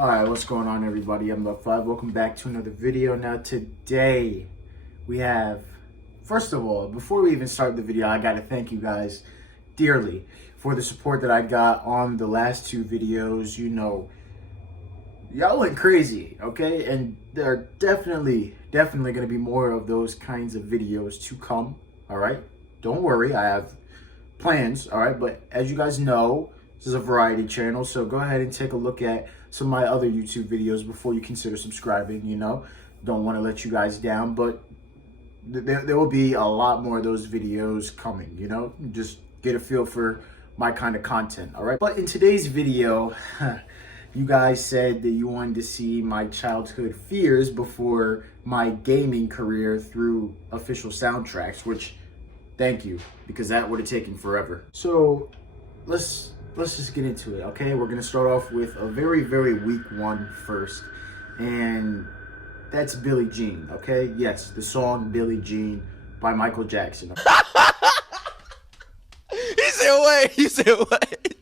Alright, what's going on everybody? I'm Love5. Welcome back to another video. Now today we have, first of all, before we even start the video, I gotta thank you guys dearly for the support that I got on the last two videos. You know, y'all went crazy, okay? And there are definitely gonna be more of those kinds of videos to come, alright? Don't worry, I have plans, alright? But as you guys know, this is a variety channel, so go ahead and take a look at some of my other YouTube videos before you consider subscribing, you know. Don't want to let you guys down, but there will be a lot more of those videos coming, you know. Just get a feel for my kind of content, all right? But in today's video, you guys said that you wanted to see my childhood fears before my gaming career through official soundtracks, which, thank you, because that would have taken forever. So let's just get into it, okay? We're gonna start off with a very weak one first, and that's Billie Jean, okay? Yes, the song Billie Jean by Michael Jackson. He said what?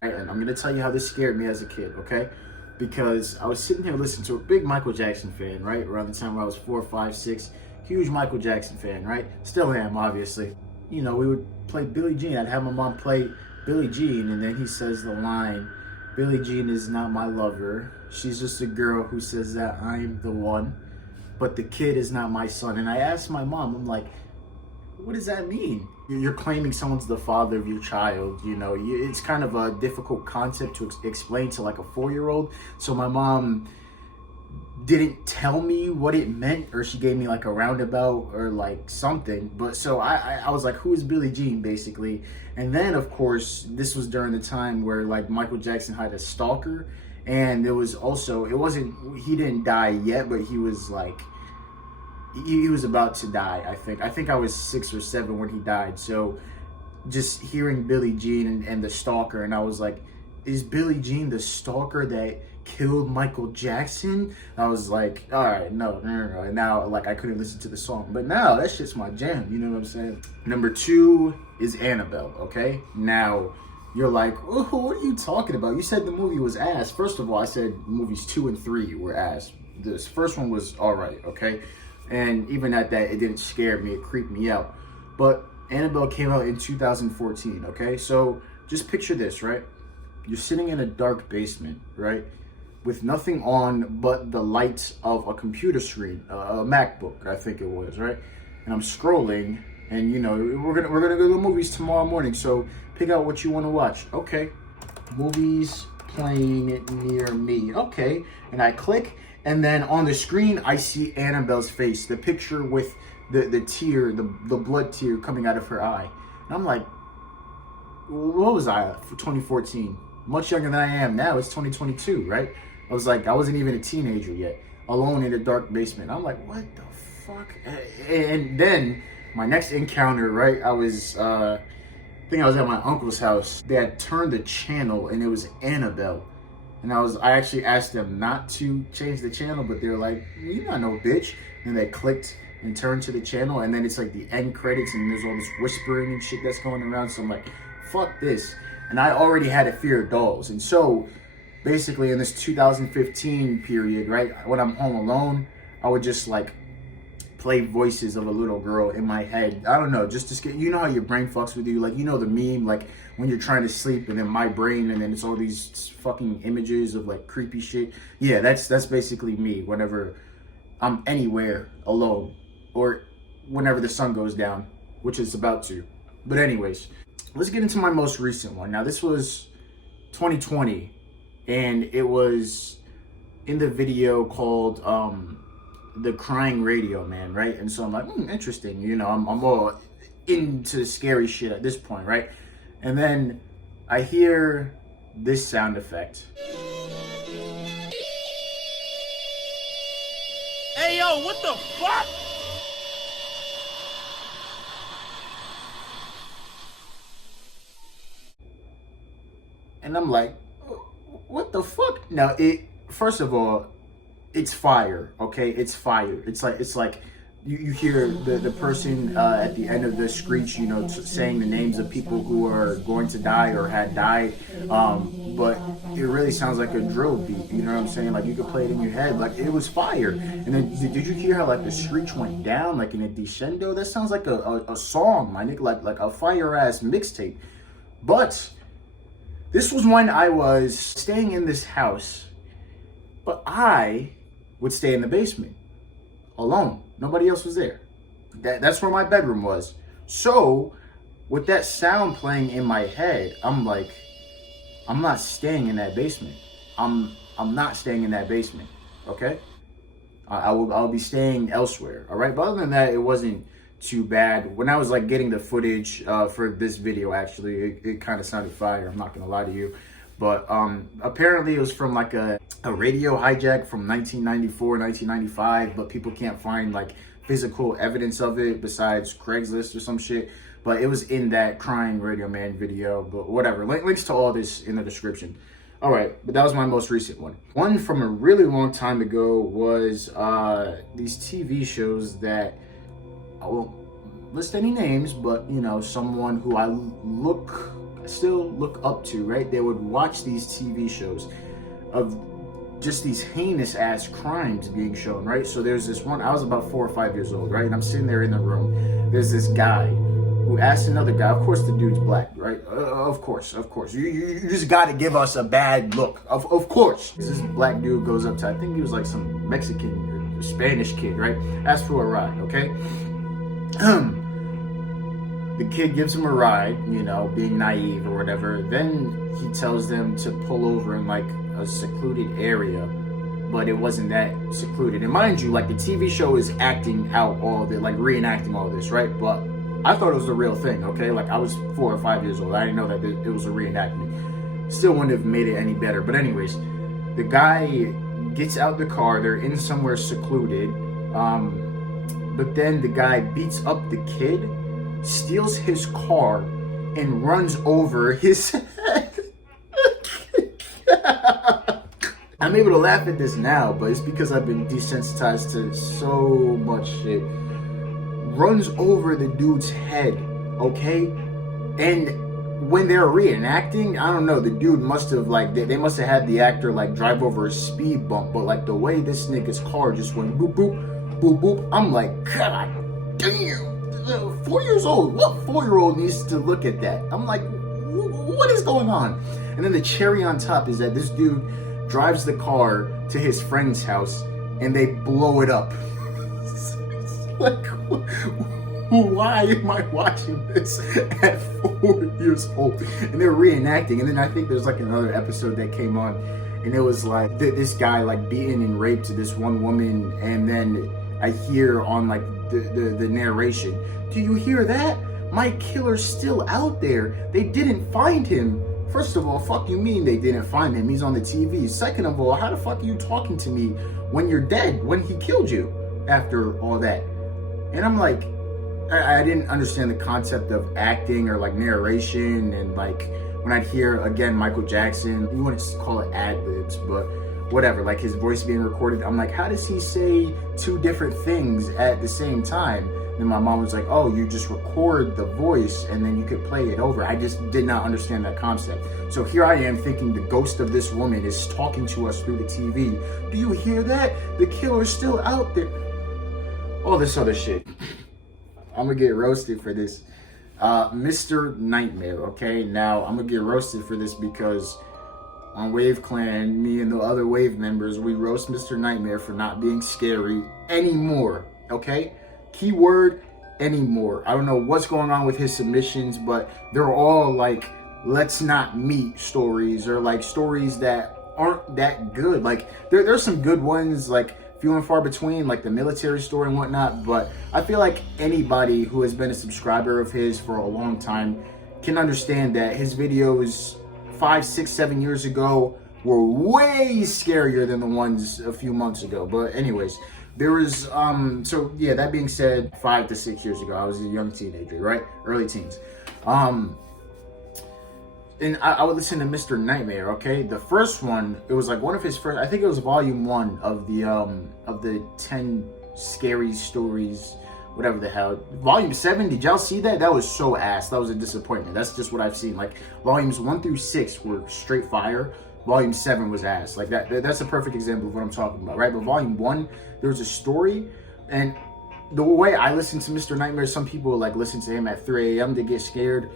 And I'm gonna tell you how this scared me as a kid, okay? Because I was sitting here listening to a big Michael Jackson fan, right? Around the time where I was 4, 5, 6, huge Michael Jackson fan, right? Still am, obviously. You know, we would play Billie Jean. I'd have my mom play Billie Jean, and then he says the line, "Billie Jean is not my lover. She's just a girl who says that I'm the one, but the kid is not my son." And I asked my mom, I'm like, what does that mean? You're claiming someone's the father of your child, you know. It's kind of a difficult concept to explain to like a 4-year-old. So my mom didn't tell me what it meant, or she gave me like a roundabout or like something. But so I was like, who is Billie Jean, basically? And then of course, this was during the time where like Michael Jackson had a stalker, and there was also, he didn't die yet, but he was like, he was about to die, I think I was 6 or 7 when he died. So just hearing Billie Jean and the stalker, and I was like, is Billie Jean the stalker that killed Michael Jackson? I was like, all right, no. And now, like, I couldn't listen to the song. But now, that shit's my jam, you know what I'm saying? Number 2 is Annabelle, okay? Now, you're like, oh, what are you talking about? You said the movie was ass. First of all, I said movies 2 and 3 were ass. This first one was all right, okay? And even at that, it didn't scare me, it creeped me out. But Annabelle came out in 2014, okay? So, just picture this, right? You're sitting in a dark basement, right? With nothing on but the lights of a computer screen, a MacBook, I think it was, right? And I'm scrolling, and you know, we're gonna go to the movies tomorrow morning, so pick out what you want to watch. Okay, movies playing near me. Okay, and I click, and then on the screen I see Annabelle's face, the picture with the tear, the blood tear coming out of her eye, and I'm like, what was I for 2014? Much younger than I am now. It's 2022, right? I was like, I wasn't even a teenager yet, alone in a dark basement. I'm like, what the fuck? And then my next encounter, right? I think I was at my uncle's house. They had turned the channel, and it was Annabelle. And I actually asked them not to change the channel, but they're like, you're not no bitch. And they clicked and turned to the channel, and then it's like the end credits, and there's all this whispering and shit that's going around. So I'm like, fuck this. And I already had a fear of dolls. And so basically in this 2015 period, right, when I'm home alone, I would just like play voices of a little girl in my head. I don't know, just to scare. You know how your brain fucks with you? Like, you know the meme, like when you're trying to sleep and then my brain, and then it's all these fucking images of like creepy shit. Yeah, that's basically me whenever I'm anywhere alone, or whenever the sun goes down, which it's about to. But anyways, let's get into my most recent one. Now, this was 2020, and it was in the video called The Crying Radio Man, right? And so I'm like, interesting. You know, I'm all into scary shit at this point, right? And then I hear this sound effect. Hey, yo, what the fuck? And I'm like, what the fuck? Now, first of all, it's fire, okay? It's fire. It's like you hear the person at the end of the screech, you know, saying the names of people who are going to die or had died. But it really sounds like a drill beat. You know what I'm saying? Like you could play it in your head. Like it was fire. And then did you hear how like the screech went down like in a descendo? That sounds like a song, my nigga, like a fire ass mixtape. But this was when I was staying in this house, but I would stay in the basement alone. Nobody else was there. That's where my bedroom was. So with that sound playing in my head, I'm like, I'm not staying in that basement. I'm not staying in that basement. Okay? I'll be staying elsewhere. All right. But other than that, it wasn't too bad. When I was like getting the footage for this video, actually, it kind of sounded fire. I'm not gonna lie to you. But apparently it was from like a radio hijack from 1994, 1995, but people can't find like physical evidence of it besides Craigslist or some shit. But it was in that Crying Radio Man video, but whatever. Links to all this in the description. All right, but that was my most recent one. One from a really long time ago was these TV shows that, I won't list any names, but you know, someone who I still look up to, right? They would watch these TV shows of just these heinous ass crimes being shown, right? So there's this one, I was about 4 or 5 years old, right? And I'm sitting there in the room. There's this guy who asked another guy, of course the dude's black, right? Of course. You just got to give us a bad look. Of course. This black dude goes up to, I think he was like some Mexican or Spanish kid, right? Asks for a ride, okay? The kid gives him a ride, you know, being naive or whatever. Then he tells them to pull over in like a secluded area, but it wasn't that secluded. And mind you, like the TV show is acting out all of it, like reenacting all this, right? But I thought it was the real thing, okay? Like I was 4 or 5 years old. I didn't know that it was a reenactment. Still wouldn't have made it any better. But anyways, the guy gets out the car. They're in somewhere secluded. But then the guy beats up the kid, steals his car, and runs over his head. I'm able to laugh at this now, but it's because I've been desensitized to so much shit. Runs over the dude's head, okay? And when they're reenacting, I don't know, the dude must have like, they must have had the actor like drive over a speed bump, but like the way this nigga's car just went boop, boop, boop, boop, I'm like, God damn. 4 years old. What 4-year-old needs to look at that? I'm like, what is going on? And then the cherry on top is that this dude drives the car to his friend's house and they blow it up. Like, why am I watching this at 4 years old? And they're reenacting. And then I think there's like another episode that came on, and it was like this guy like beaten and raped this one woman, and then I hear on like the narration, do you hear that? My killer's still out there. They didn't find him. First of all, fuck you mean they didn't find him? He's on the TV. Second of all, how the fuck are you talking to me when you're dead, when he killed you after all that? And I'm like, I didn't understand the concept of acting or like narration, and like when I'd hear again Michael Jackson, you wouldn't call it ad-libs, but whatever, like his voice being recorded, I'm like, how does he say two different things at the same time? And my mom was like, oh, you just record the voice and then you could play it over. I just did not understand that concept. So here I am thinking the ghost of this woman is talking to us through the TV. Do you hear that? The killer's still out there. All this other shit. I'm gonna get roasted for this. Mr. Nightmare, okay? Now, I'm gonna get roasted for this because on Wave Clan, me and the other Wave members, we roast Mr. Nightmare for not being scary anymore, okay? Keyword, anymore. I don't know what's going on with his submissions, but they're all like, let's not meet stories, or like stories that aren't that good. Like, there's some good ones, like few and far between, like the military story and whatnot, but I feel like anybody who has been a subscriber of his for a long time can understand that his videos 5, 6, 7 years ago were way scarier than the ones a few months ago. But anyways, there was so yeah, that being said, 5 to 6 years ago I was a young teenager, right? Early teens. And I would listen to Mr. Nightmare, okay? The first one, it was like one of his first, I think it was volume 1 of the 10 scary stories, whatever the hell. Volume 7, did y'all see that? That was so ass. That was a disappointment. That's just what I've seen. Like, volumes 1 through 6 were straight fire. Volume 7 was ass. Like, that's a perfect example of what I'm talking about, right? But volume 1, there was a story, and the way I listen to Mr. Nightmare, some people like listen to him at 3 a.m. to get scared.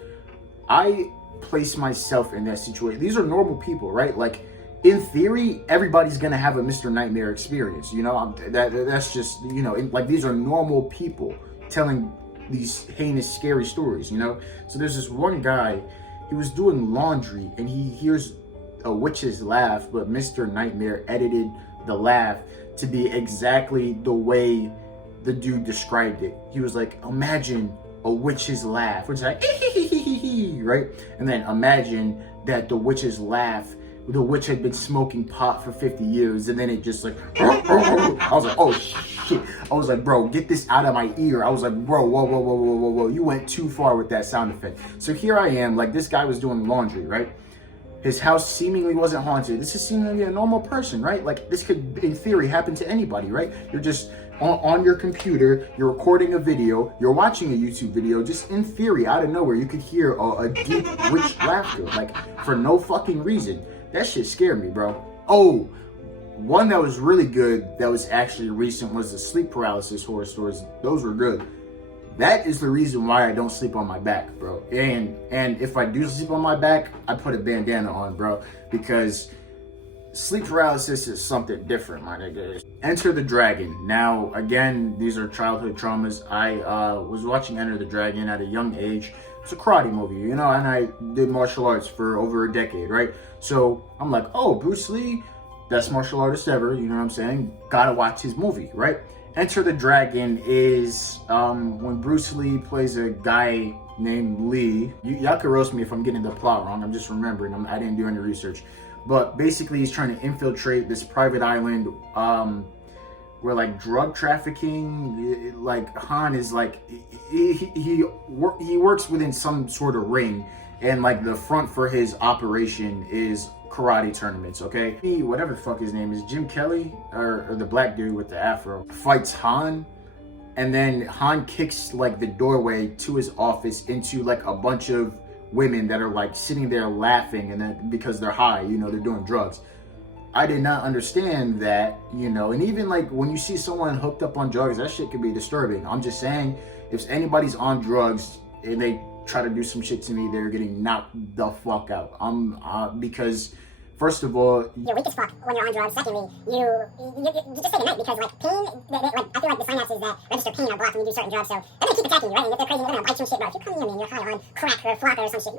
I place myself in that situation. These are normal people, right? Like, in theory, everybody's gonna have a Mr. Nightmare experience, you know. That's just, you know, like, these are normal people telling these heinous, scary stories, you know. So there's this one guy, he was doing laundry and he hears a witch's laugh, but Mr. Nightmare edited the laugh to be exactly the way the dude described it. He was like, imagine a witch's laugh, which is like, right? And then imagine that the witch's laugh, the witch had been smoking pot for 50 years, and then it just like, I was like, oh shit. I was like, bro, get this out of my ear. I was like, bro, whoa, you went too far with that sound effect. So here I am, like, this guy was doing laundry, right? His house seemingly wasn't haunted. This is seemingly a normal person, right? Like, this could, in theory, happen to anybody, right? You're just on your computer, you're recording a video, you're watching a YouTube video, just in theory, out of nowhere, you could hear a deep witch laughter, like, for no fucking reason. That shit scared me, bro. Oh, one that was really good, that was actually recent, was the sleep paralysis horror stories. Those were good. That is the reason why I don't sleep on my back, bro. And if I do sleep on my back, I put a bandana on, bro, because sleep paralysis is something different, my nigga. Enter the Dragon. Now, again, these are childhood traumas. I was watching Enter the Dragon at a young age. It's a karate movie, you know, and I did martial arts for over a decade, right? So I'm like, oh, Bruce Lee, best martial artist ever, you know what I'm saying? Gotta watch his movie, right? Enter the Dragon is when Bruce Lee plays a guy named Lee. Y'all can roast me if I'm getting the plot wrong. I'm just remembering. I didn't do any research. But basically, he's trying to infiltrate this private island where, like, drug trafficking, like, Han is, like, he works within some sort of ring. And, like, the front for his operation is karate tournaments, okay? He, whatever the fuck his name is, Jim Kelly, or the black dude with the afro, fights Han, and then Han kicks, like, the doorway to his office into, like, a bunch of women that are, like, sitting there laughing, and then because they're high, you know, they're doing drugs. I did not understand that, you know, and even, like, when you see someone hooked up on drugs, that shit can be disturbing. I'm just saying, if anybody's on drugs and they try to do some shit to me, they're getting knocked the fuck out. Because first of all, you're weak as fuck when you're on drugs. Secondly, you just take a night because, like, pain, like, I feel like the synapses that register pain are blocked when you do certain drugs, so they're gonna keep attacking you, right? And if they're crazy, they're gonna bite you and shit, bro. If you come near me and you're high on crack or flocka or some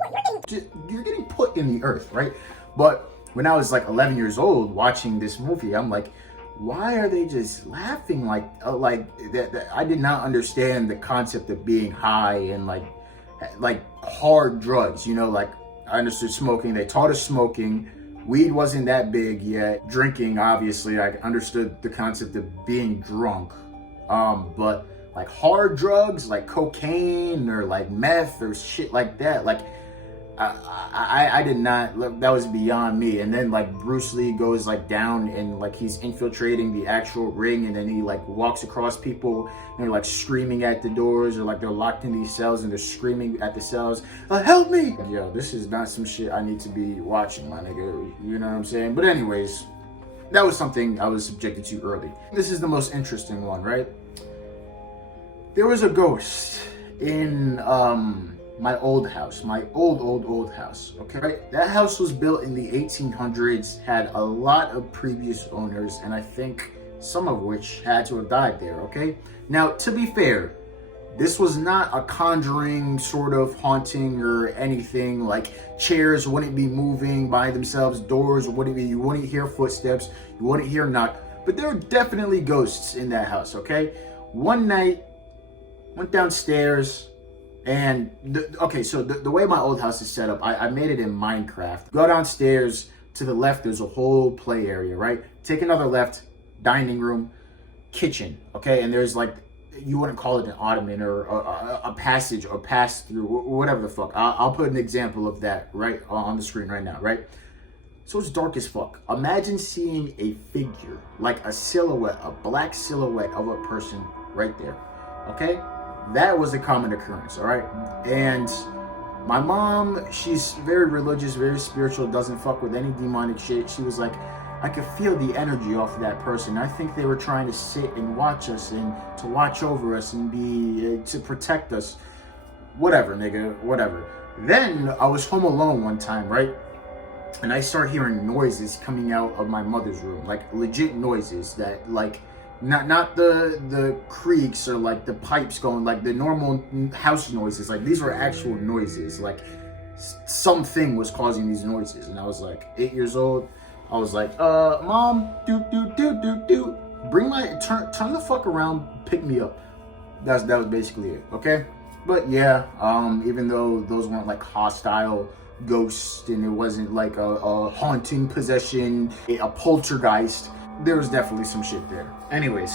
shit, you're getting put in the earth, right? But when I was like 11 years old watching this movie, I'm like, why are they just laughing like that? I did not understand the concept of being high and like hard drugs, you know. Like, I understood smoking. They taught us smoking. Weed wasn't that big yet. Drinking, obviously, I understood the concept of being drunk. But like hard drugs, like cocaine or like meth or shit like that, like I did not. That was beyond me. And then, like, Bruce Lee goes, like, down and, like, he's infiltrating the actual ring, and then he, like, walks across people and they're, like, screaming at the doors, or, like, they're locked in these cells and they're screaming at the cells, help me! Yo, this is not some shit I need to be watching, my nigga. You know what I'm saying? But anyways, that was something I was subjected to early. This is the most interesting one, right? There was a ghost in my old house, my old house, okay? Right? That house was built in the 1800s, had a lot of previous owners, and I think some of which had to have died there, okay? Now, to be fair, this was not a conjuring sort of haunting or anything. Like, chairs wouldn't be moving by themselves, doors wouldn't be, you wouldn't hear footsteps, you wouldn't hear knock, but there were definitely ghosts in that house, okay? One night, went downstairs, and the way my old house is set up, I made it in Minecraft. Go downstairs, to the left there's a whole play area, right? Take another left, dining room, kitchen, okay? And there's, like, you wouldn't call it an ottoman or a passage or pass through, whatever the fuck. I'll put an example of that right on the screen right now, right? So it's dark as fuck. Imagine seeing a figure, like a silhouette, a black silhouette of a person right there. Okay? That was a common occurrence, all right? And my mom, she's very religious, very spiritual, doesn't fuck with any demonic shit. She was like, I could feel the energy off of that person. I think they were trying to sit and watch us and to watch over us and be, to protect us. Whatever, nigga, whatever. Then I was home alone one time, right? And I start hearing noises coming out of my mother's room, like legit noises that like, not the creaks or like the pipes going, like the normal house noises. Like these were actual noises. Like something was causing these noises, and I was like 8 years old. I was like, mom, bring my turn the fuck around, pick me up. That was basically it. Okay, but yeah, even though those weren't like hostile ghosts and it wasn't like a haunting possession, a poltergeist, there was definitely some shit there. Anyways,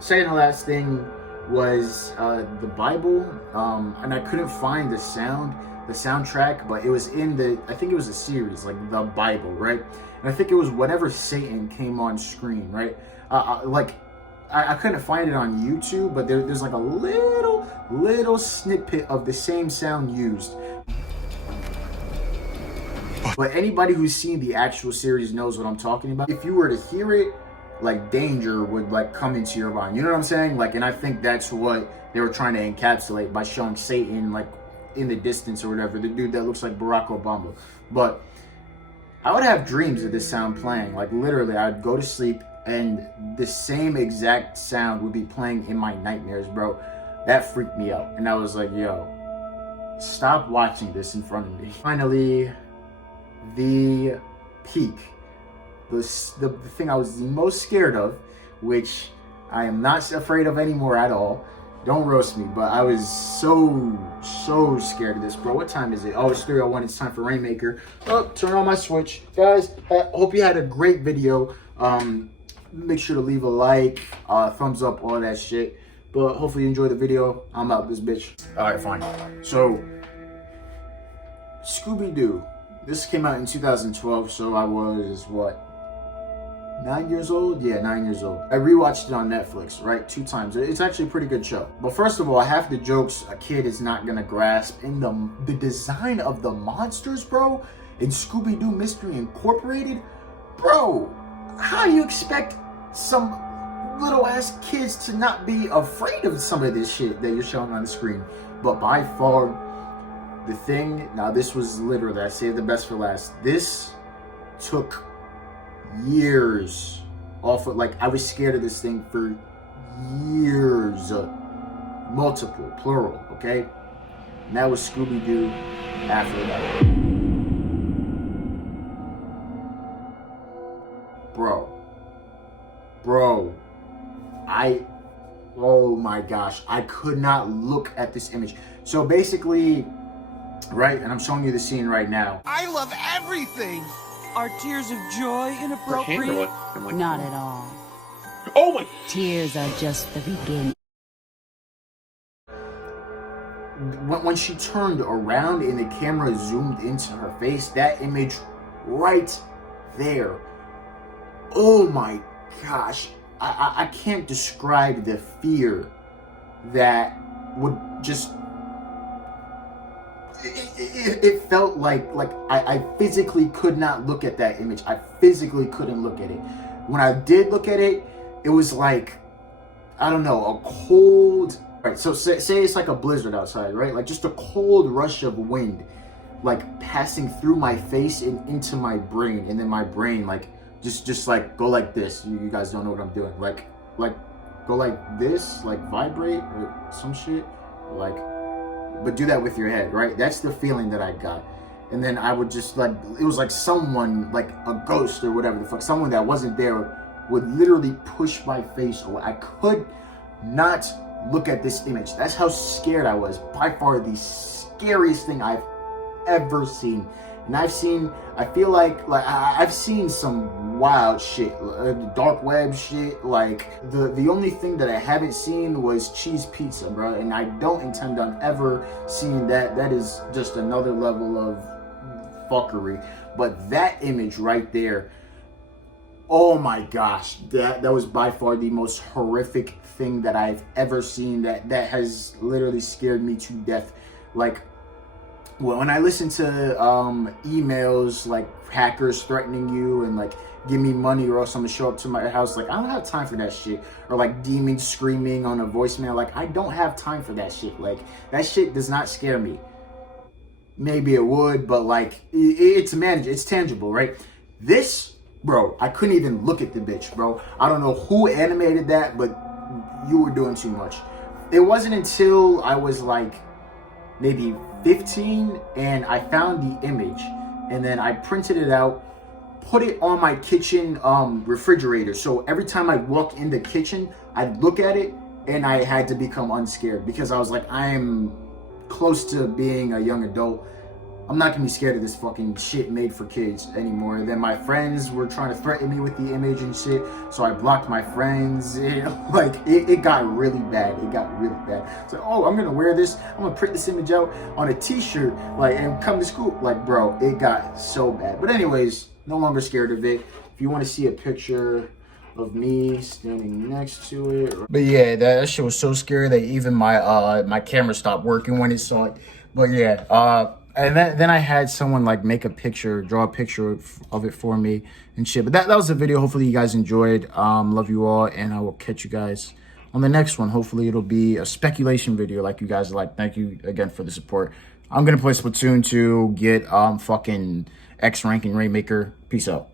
second to last thing was the Bible, and I couldn't find the soundtrack, but it was in I think it was a series, like the Bible, right? And I think it was whenever Satan came on screen, right? I couldn't find it on YouTube, but there's like a little snippet of the same sound used. But anybody who's seen the actual series knows what I'm talking about. If you were to hear it, like danger would like come into your mind. You know what I'm saying? Like, and I think that's what they were trying to encapsulate by showing Satan like in the distance or whatever. The dude that looks like Barack Obama. But I would have dreams of this sound playing. Like literally, I'd go to sleep and the same exact sound would be playing in my nightmares, bro. That freaked me out. And I was like, yo, stop watching this in front of me. Finally, the peak, the thing I was the most scared of, which I am not afraid of anymore at all. Don't roast me, but I was so scared of this, bro. What time is it? Oh, it's 3:01. It's time for Rainmaker. Oh, turn on my Switch, guys. I hope you had a great video. Make sure to leave a like, thumbs up, all that shit. But hopefully you enjoy the video. I'm out this bitch. All right, fine. So, Scooby-Doo. This came out in 2012, so I was, what, 9 years old? Yeah, 9 years old. I rewatched it on Netflix, right, 2 times. It's actually a pretty good show. But first of all, half the jokes a kid is not gonna grasp. And the design of the monsters, bro, in Scooby-Doo Mystery Incorporated, bro, how do you expect some little ass kids to not be afraid of some of this shit that you're showing on the screen? But by far, the thing, now this was literally, I saved the best for last. This took years off of, like, I was scared of this thing for years. Multiple, plural, okay? And that was Scooby-Doo After That. Bro, oh my gosh, I could not look at this image. So basically, right, and I'm showing you the scene right now. I love everything. Are tears of joy inappropriate? Not at all. Oh my. Tears are just the beginning. When she turned around and the camera zoomed into her face, that image right there. Oh my gosh. I can't describe the fear that would just... It felt like I physically could not look at that image. I physically couldn't look at it. When I did look at it, it was like, I don't know, a cold... Right, so say it's like a blizzard outside, right? Like just a cold rush of wind, like passing through my face and into my brain. And then my brain, like, just like go like this. You guys don't know what I'm doing. Like go like this, like vibrate or some shit. Like, but do that with your head, right? That's the feeling that I got. And then I would just like, it was like someone, like a ghost or whatever the fuck, someone that wasn't there would literally push my face away. I could not look at this image. That's how scared I was. By far the scariest thing I've ever seen. And I feel like I've seen some wild shit, dark web shit. Like the only thing that I haven't seen was cheese pizza, bro. And I don't intend on ever seeing that. That is just another level of fuckery. But that image right there, oh my gosh, that was by far the most horrific thing that I've ever seen. That has literally scared me to death. Like, when I listen to emails like hackers threatening you and like give me money or else I'm gonna show up to my house, like I don't have time for that shit. Or like demons screaming on a voicemail, like I don't have time for that shit. Like that shit does not scare me. Maybe it would, but like it's managed, it's tangible, right? This, bro, I couldn't even look at the bitch, bro. I don't know who animated that, but you were doing too much. It wasn't until I was like maybe 15 and I found the image and then I printed it out, put it on my kitchen refrigerator. So every time I walk in the kitchen, I'd look at it and I had to become unscared because I was like, I'm close to being a young adult. I'm not gonna be scared of this fucking shit made for kids anymore. And then my friends were trying to threaten me with the image and shit, so I blocked my friends. It got really bad. It got really bad. So, oh, I'm gonna wear this. I'm gonna print this image out on a t-shirt, like, and come to school. Like, bro, it got so bad. But anyways, no longer scared of it. If you want to see a picture of me standing next to it. But yeah, that shit was so scary that even my my camera stopped working when it saw it. But yeah, and then I had someone like make a picture, draw a picture of it for me and shit. But that was the video. Hopefully you guys enjoyed. Love you all, and I will catch you guys on the next one. Hopefully it'll be a speculation video like you guys like. Thank you again for the support. I'm gonna play Splatoon 2, get fucking X ranking Rainmaker. Peace out.